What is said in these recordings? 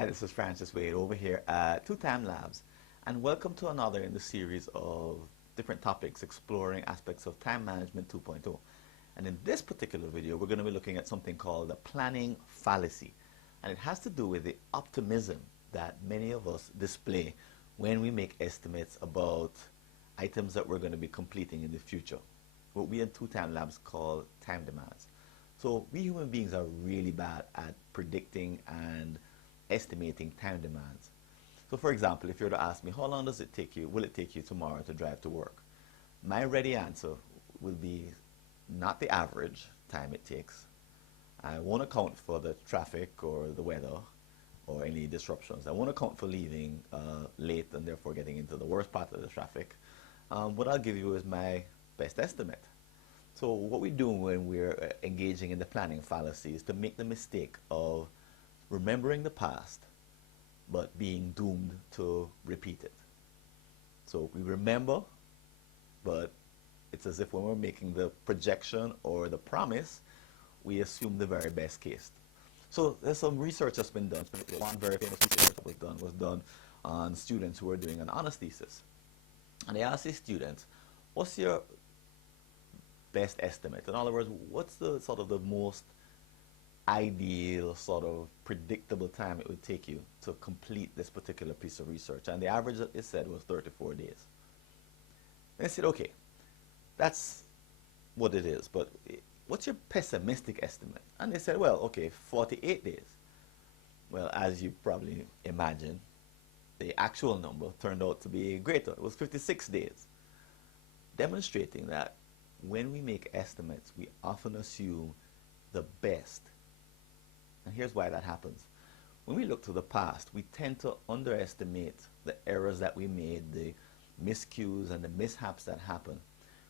Hi, this is Francis Wade over here at Two Time Labs, and welcome to another in the series of different topics exploring aspects of time management 2.0. And in this particular video, we're going to be looking at something called the planning fallacy, and it has to do with the optimism that many of us display when we make estimates about items that we're going to be completing in the future, what we at Two Time Labs call time demands. So we human beings are really bad at predicting and estimating time demands. So for example, if you were to ask me, how long does it take you, will it take you tomorrow to drive to work? My ready answer will be not the average time it takes. I won't account for the traffic or the weather or any disruptions. I won't account for leaving late and therefore getting into the worst part of the traffic. What I'll give you is my best estimate. So what we do when we're engaging in the planning fallacy is to make the mistake of remembering the past, but being doomed to repeat it. So we remember, but it's as if when we're making the projection or the promise, we assume the very best case. So there's some research that's been done. One very famous research that was done on students who were doing an honors thesis. And they asked these students, what's your best estimate? In other words, what's the sort of the most ideal sort of predictable time it would take you to complete this particular piece of research? And the average that it said was 34 days. And I said, okay, that's what it is, but what's your pessimistic estimate? And they said, well, okay, 48 days. Well, as you probably imagine, the actual number turned out to be greater. It was 56 days, demonstrating that when we make estimates, we often assume the best. And here's why that happens. When we look to the past, we tend to underestimate the errors that we made, the miscues and the mishaps that happen.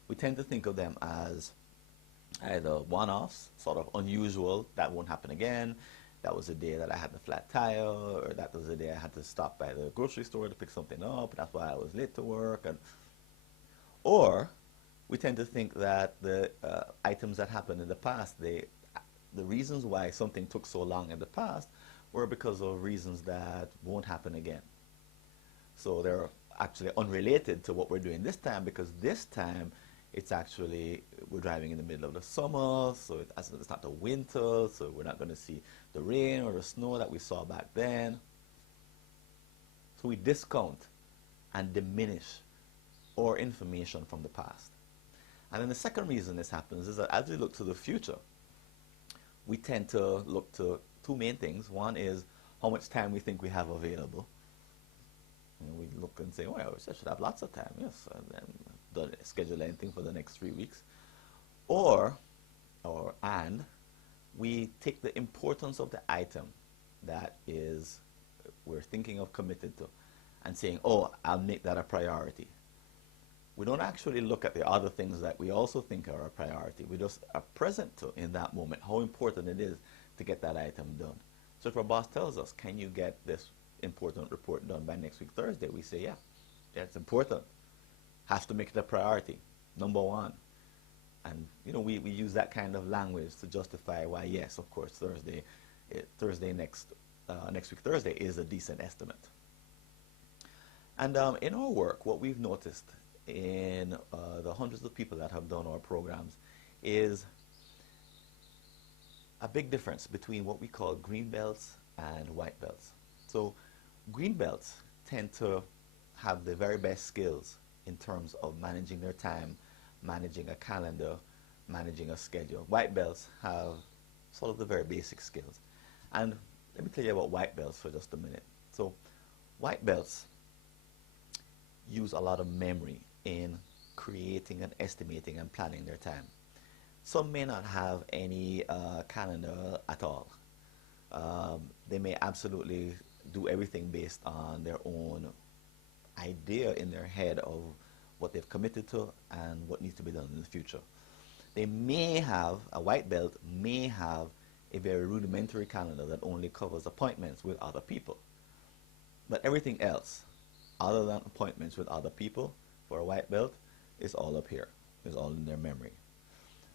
We tend to think of them as either one-offs, sort of unusual, that won't happen again. That was the day that I had the flat tire, or that was the day I had to stop by the grocery store to pick something up, that's why I was late to work. Or we tend to think that the items that happened in the past, the reasons why something took so long in the past were because of reasons that won't happen again. So they're actually unrelated to what we're doing this time, because this time it's actually, we're driving in the middle of the summer, so it's not the winter, so we're not going to see the rain or the snow that we saw back then. So we discount and diminish our information from the past. And then the second reason this happens is that as we look to the future, we tend to look to two main things. One is how much time we think we have available. And we look and say, well, I should have lots of time, yes, and then don't schedule anything for the next 3 weeks. And we take the importance of the item that is we're thinking of committed to and saying, oh, I'll make that a priority. We don't actually look at the other things that we also think are a priority. We just are present to, in that moment, how important it is to get that item done. So if our boss tells us, can you get this important report done by next week Thursday? We say, yeah, it's important. Have to make it a priority, number one. And we use that kind of language to justify why, yes, of course, next week Thursday is a decent estimate. And in our work, what we've noticed in the hundreds of people that have done our programs is a big difference between what we call green belts and white belts. So green belts tend to have the very best skills in terms of managing their time, managing a calendar, managing a schedule. White belts have sort of the very basic skills. And let me tell you about white belts for just a minute. So white belts use a lot of memory in creating and estimating and planning their time. Some may not have any calendar at all. They may absolutely do everything based on their own idea in their head of what they've committed to and what needs to be done in the future. They may have, a white belt may have a very rudimentary calendar that only covers appointments with other people. But everything else, other than appointments with other people, for a white belt, is all up here, is all in their memory.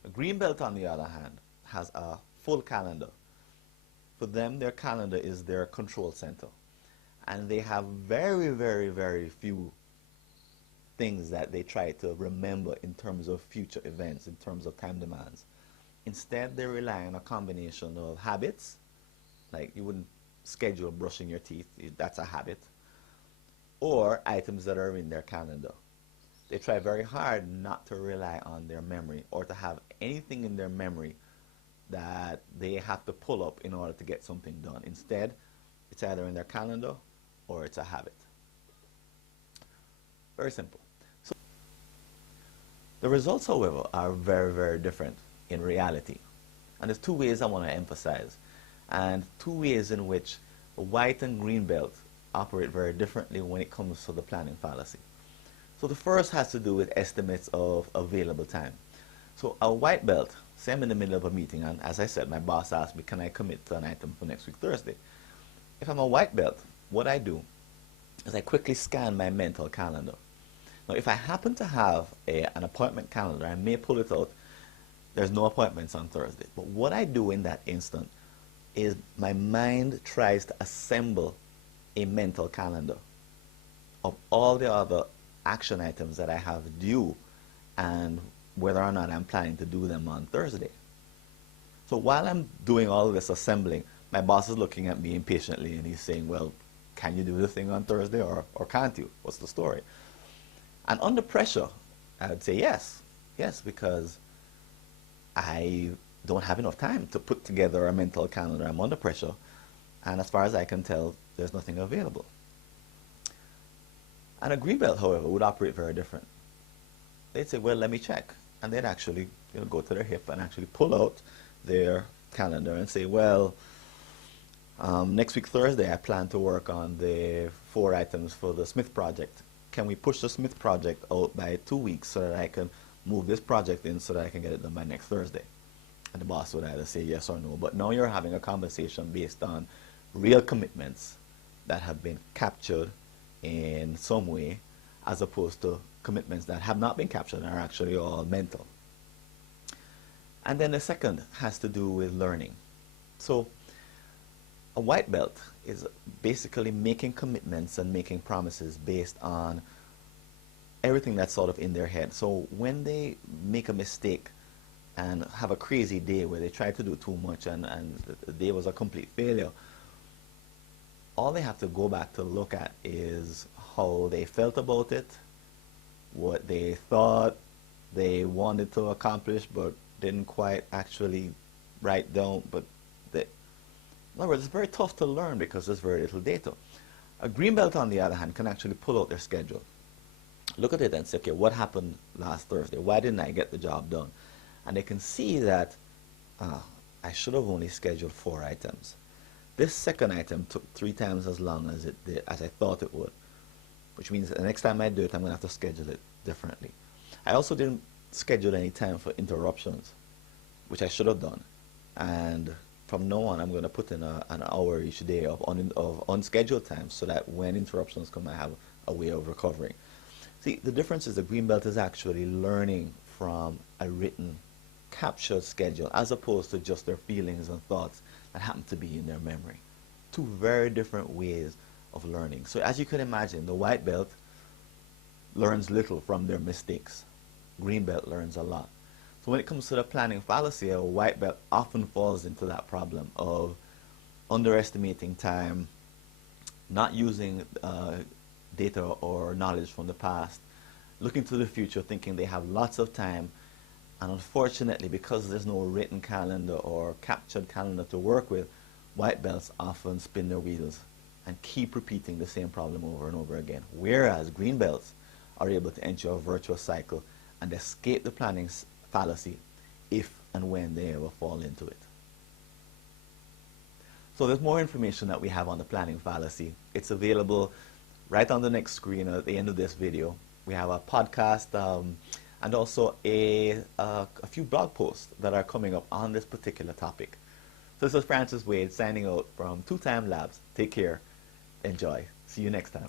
A green belt, on the other hand, has a full calendar For them, their calendar is their control center. And they have very, very, very few things that they try to remember in terms of future events, in terms of time demands. Instead, they rely on a combination of habits, like you wouldn't schedule brushing your teeth, that's a habit, or items that are in their calendar. They try very hard not to rely on their memory or to have anything in their memory that they have to pull up in order to get something done. Instead, it's either in their calendar or it's a habit. Very simple. So the results, however, are very, very different in reality. And there's two ways I want to emphasize, and two ways in which the white and green belt operate very differently when it comes to the planning fallacy. So the first has to do with estimates of available time. So a white belt, say I'm in the middle of a meeting, and as I said, my boss asked me, can I commit to an item for next week Thursday? If I'm a white belt, what I do is I quickly scan my mental calendar. Now, if I happen to have an appointment calendar, I may pull it out. There's no appointments on Thursday. But what I do in that instant is my mind tries to assemble a mental calendar of all the other action items that I have due and whether or not I'm planning to do them on Thursday. So while I'm doing all of this assembling, my boss is looking at me impatiently and he's saying, well, can you do the thing on Thursday or can't you? What's the story? And under pressure, I would say yes. Yes, because I don't have enough time to put together a mental calendar. I'm under pressure. And as far as I can tell, there's nothing available. And a green belt, however, would operate very different. They'd say, well, let me check. And they'd actually go to their hip and actually pull out their calendar and say, well, next week Thursday, I plan to work on the 4 items for the Smith project. Can we push the Smith project out by 2 weeks so that I can move this project in so that I can get it done by next Thursday? And the boss would either say yes or no. But now you're having a conversation based on real commitments that have been captured in some way, as opposed to commitments that have not been captured and are actually all mental. And then the second has to do with learning. So a white belt is basically making commitments and making promises based on everything that's sort of in their head. So when they make a mistake and have a crazy day where they try to do too much and the day was a complete failure, all they have to go back to look at is how they felt about it, what they thought they wanted to accomplish but didn't quite actually write down. But in other words, it's very tough to learn because there's very little data. A green belt, on the other hand, can actually pull out their schedule, look at it and say, okay, what happened last Thursday? Why didn't I get the job done? And they can see that I should have only scheduled 4 items. This second item took 3 times as long as it did, as I thought it would, which means the next time I do it, I'm going to have to schedule it differently. I also didn't schedule any time for interruptions, which I should have done. And from now on, I'm going to put in an hour each day of unscheduled time so that when interruptions come, I have a way of recovering. See, the difference is the green belt is actually learning from a written, captured schedule as opposed to just their feelings and thoughts that happen to be in their memory. 2 very different ways of learning. So as you can imagine, the white belt learns little from their mistakes. Green belt learns a lot. So when it comes to the planning fallacy, a white belt often falls into that problem of underestimating time, not using data or knowledge from the past, looking to the future thinking they have lots of time, and unfortunately, because there's no written calendar or captured calendar to work with, white belts often spin their wheels and keep repeating the same problem over and over again, whereas green belts are able to enter a virtuous cycle and escape the planning fallacy if and when they ever fall into it. So there's more information that we have on the planning fallacy. It's available right on the next screen at the end of this video. We have a podcast and also a few blog posts that are coming up on this particular topic. So this is Francis Wade signing out from 2 Time Labs. Take care. Enjoy. See you next time.